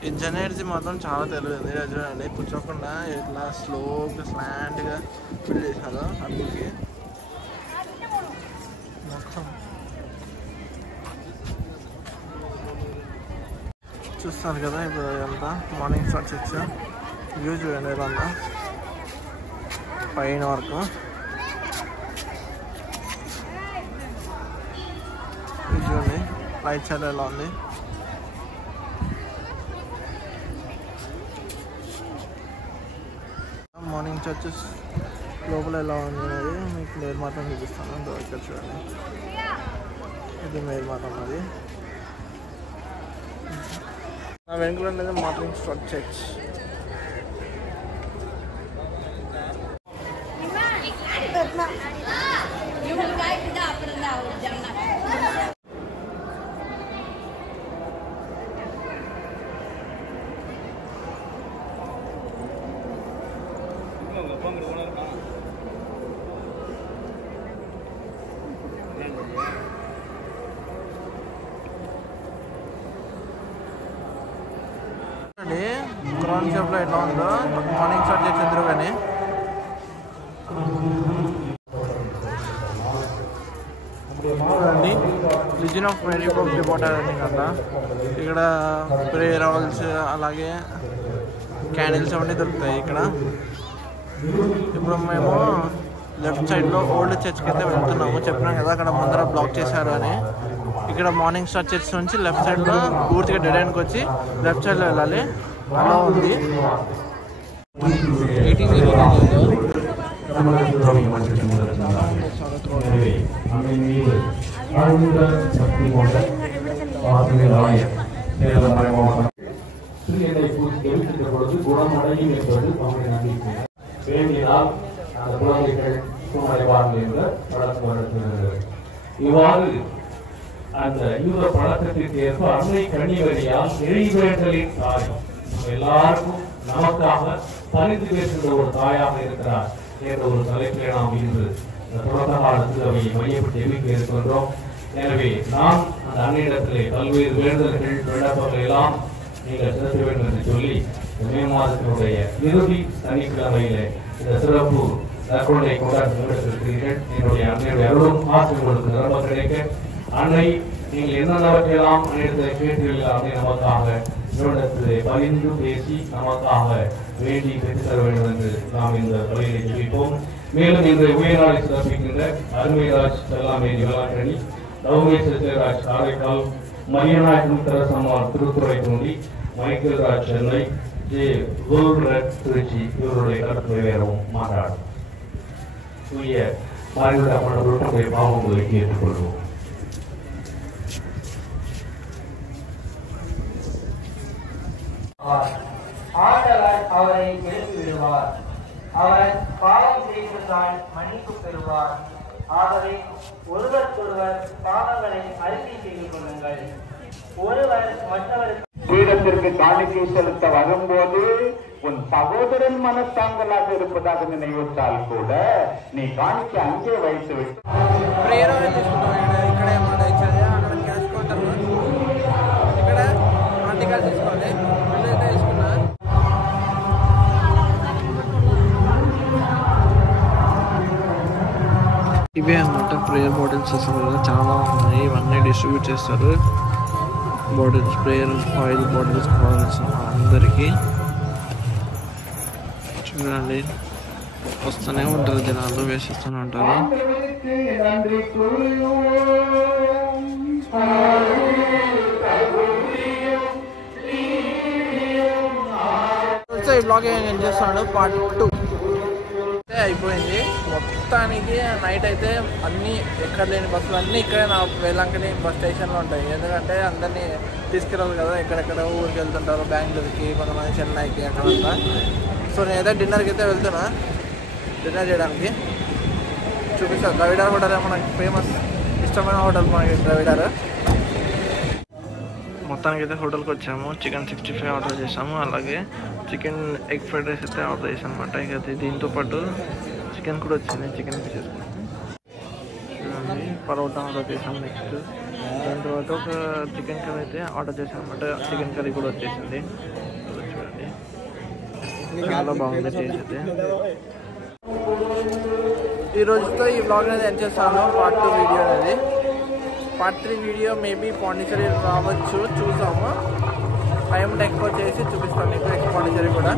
ఈ జనేర్జీ మాత్రం చాలా తెలియదు చూడండి. కూర్చోకుండా ఇట్లా స్లోగా స్లాంట్గా ఫిల్ చేశారు. అందుకే మొత్తం చూస్తారు కదా. ఇప్పుడు అంతా మార్నింగ్ స్టార్ చర్చ్ వ్యూ చూడండి ఎలా ఉందా పైన వరకు. చూడండి రైట్ సైడ్ ఎలా ఉంది. మార్నింగ్ చర్చెస్ లోపల ఎలా ఉంది అనేది మీకు మేల్ మాత్రం చూపిస్తాను. ఇక్కడ చూడండి, ఇది మేల్ మాత్రం. అది నా వెనుకలు అనేది మార్నింగ్ స్టార్ చర్చ్. క్రౌన్ షాప్లో ఎట్లా ఉందో మార్నింగ్ స్టార్ చర్చ్ ఎదురు. కానీ చూడండి, లిజన్ ఆఫ్ మేరీ పోప్ డిపోర్టర్ అని కదా. ఇక్కడ ప్రేయర్ హాల్స్ అలాగే క్యాండిల్స్ అవన్నీ దొరుకుతాయి ఇక్కడ. ఇప్పుడు మేము లెఫ్ట్ సైడ్లో ఓల్డ్ చర్చ్కి అయితే వెళ్తున్నాము. చెప్పినాం కదా అక్కడ ముందర బ్లాక్ చేశారు అని. ఇక్కడ మార్నింగ్ స్టార్ చర్చ్ నుంచి లెఫ్ట్ సైడ్లో పూర్తిగా డెడ్ ఎండ్కి వచ్చి లెఫ్ట్ సైడ్లో వెళ్ళాలి. అలా ఉంది. 18 என்னை எரிக்கின்ற பொழுது குணமடையும் என்பது அவருடைய நம்பிக்கை. வேண்டினால் அந்த குழந்தைகள் குணமடைவார்கள் என்ற பழக்கம் நடத்துகிறது. இவ்வாறு அந்த யூத பழக்கத்திற்கு ஏற்ப அன்னை கன்னிமரியால் இறைவேண்டலின் தாய் எல்லாருக்கும் நமக்காக பரிந்து பேசுகின்ற ஒரு தாயாக இருக்கிறார் என்ற ஒரு தலைப்பிலே நாம் இன்று தொடக்க காலத்தில் அவை மையப்பட்டு எண்ணிக்கை இருக்கின்றோம். எனவே நாம் அந்த அன்னையிடத்திலே பல்வேறு வேண்டுதல்கள் விண்ணப்பங்கள் எல்லாம் நீங்கள் செலுத்த வேண்டும் என்று சொல்லி மே மாதத்தினுடைய இறுதி சனிக்கிழமையில இந்த சிறப்பு நற்கொடை கொண்டாட முன்னெடுத்திருக்கிறீர்கள். என்னுடைய அன்னையுடைய அருளும் ஆசை உங்களுக்கு நிரம்ப கிடைக்க அன்னை நீங்கள் என்னென்னவற்றையெல்லாம் அன்னையிடத்தை கேட்டீர்கள் அன்னை நமக்காக இவரிடத்திலே பரிந்து பேசி நமக்காக வேண்டி பெற்றுத்தர வேண்டும் என்று நாம் இந்த பள்ளியை ஜெபிப்போம். மேலும் இந்த உயர்நாளை சிறப்பிக்கின்ற அருமைராஜ் செல்லாமேரி வேளாங்கண்ணி, நவமேஸ்வரராஜ் காரைக்கால், மரியநாயக் முத்தரசம்மாள் திருத்துறைப்பூண்டி, மைக்கேல் ராஜ் சென்னை, ஜே கோல்ரட் திருச்சி இவருடைய கருத்து நிறைவேறவும் மாநாடு தூய மாநில பாவங்களை ஏற்றுக்கொள்வோம். ஆண்டவர் அவரை எழுப்பி விடுவார். அவர் பாவம் செய்திருந்தால் மன்னிப்பு பெறுவார். ஆகவே ஒருவருக்கொருவர் பாவங்களை அறிக்கை செய்து கொள்ளுங்கள். ஒருவர் மற்றவருக்கு பீடத்திற்கு காணிக்கை செலுத்த வரும்போது உன் சகோதரன் மனத்தாங்கலாக இருப்பதாக நினைவுற்றால் கூட நீ காணிக்கை அங்கே வைத்து விட்டு ఇవే అన్నమాట ప్రేయర్ బాటిల్స్ అసలు కదా చాలా ఉన్నాయి. ఇవన్నీ డిస్ట్రిబ్యూట్ చేస్తారు. బాటిల్స్, ప్రేయర్ ఆయిల్ బాటిల్స్ కావాల్సిన అందరికీ చూడండి. వస్తూనే ఉంటారు జనాలు, వేసిస్తూనే ఉంటారు. ఈ బ్లాగ్ ఏం చేస్తున్నాడు పార్ట్ 2 అయిపోయింది. మొత్తానికి నైట్ అయితే అన్నీ ఎక్కడ లేని బస్సులు అన్నీ ఇక్కడే నా వేలంకని బస్ స్టేషన్లో ఉంటాయి. ఎందుకంటే అందరినీ తీసుకెళ్ళాలి కదా, ఎక్కడెక్కడ ఊరికి వెళ్తుంటారు, బెంగళూరుకి, కొంతమంది చెన్నైకి అక్కడంతా. సో నేనైతే డిన్నర్కి అయితే వెళ్తున్నా, డిన్నర్ చేయడానికి. చూపిస్తాను. ద్రవిడార్ హోటల్ మనకి ఫేమస్, ఇష్టమైన హోటల్ మనకి ద్రవిడార్. మొత్తానికి అయితే హోటల్కి వచ్చాము. చికెన్ 65 ఆర్డర్ చేసాము. అలాగే చికెన్ ఎగ్ ఫ్రైడ్ రైస్ అయితే ఆర్డర్ చేసాను అనమాట. ఇక దీంతో పాటు చికెన్ కూడా వచ్చింది. చికెన్ చేసుకుంటాం. చూడండి, పరోటా ఆర్డర్ చేసాము. నెక్స్ట్ దాని తర్వాత ఒక చికెన్ కర్రీ అయితే ఆర్డర్ చేసాను అనమాట. చికెన్ కర్రీ కూడా వచ్చేసింది. చూడండి, చాలా బాగుంది టేస్ట్ అయితే. ఈ రోజుతో ఈ బ్లాగ్ అనేది ఎండ్ చేస్తాను. పార్ట్ 2 వీడియో అనేది. పార్ట్ 3 వీడియో మేబీ పాండిచేరి రావచ్చు, చూసాము. టైం ఎక్కువ చేసి చూపిస్తాను మీకు పాండిచేరి కూడా.